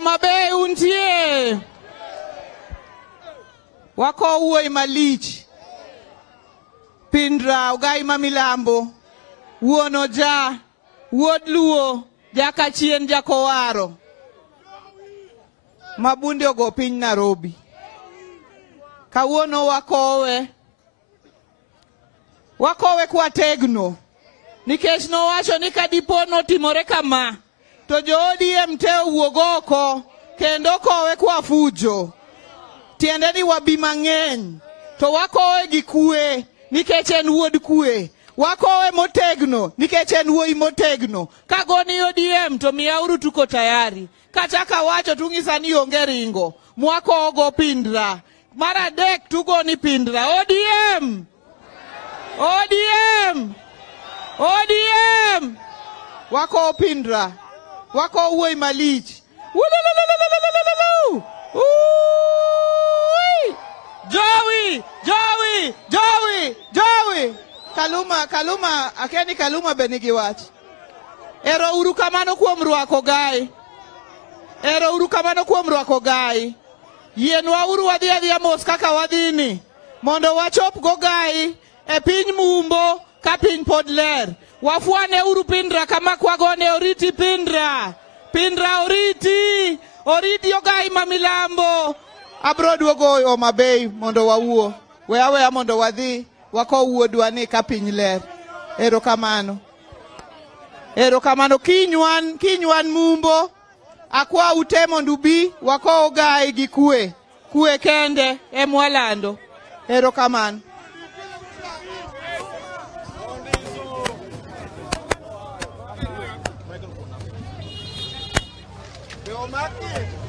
Mabe untie wako uwe malich Pindra ugai mamilambo uono ja uod luo jaka chien jakowaro mabunde ogo piny Nairobi kawuono wakowe kwa tegno nikech no wacho ni kadipo notimore kama to jo ODM te owuog oko kendo kowe kwa fujo tiende ni wabi mang'eny to wakowe gi kwe nikech en wuod kwe wakowe motegno nikech en wuoi motegno kagoni ODM to miauru tuko tayari kata kawacho tung'isa ni onge ringo mwakogo Pindra mara dek tugoni Pindra ODM wako Pindra wako uwe malich Jowi Kaluma akeni Kaluma benigi wach ero uru kamano kuom rwako gai yienwa uru wadhi adhiya mos kaka wadhini mondo wachop go gai e piny mumbo ka piny pod ler wafuane uru Pindra kama kwagone oriti Pindra oriti ogai mamilambo abro duogo Homa Bay mondo wawuo weya mondo wadhi wako wuodwa ni ka piny ler erokamano kinywan mumbo akwa ute mondo ubi wako ogai gi kwe kende emwalando erokamano Maki.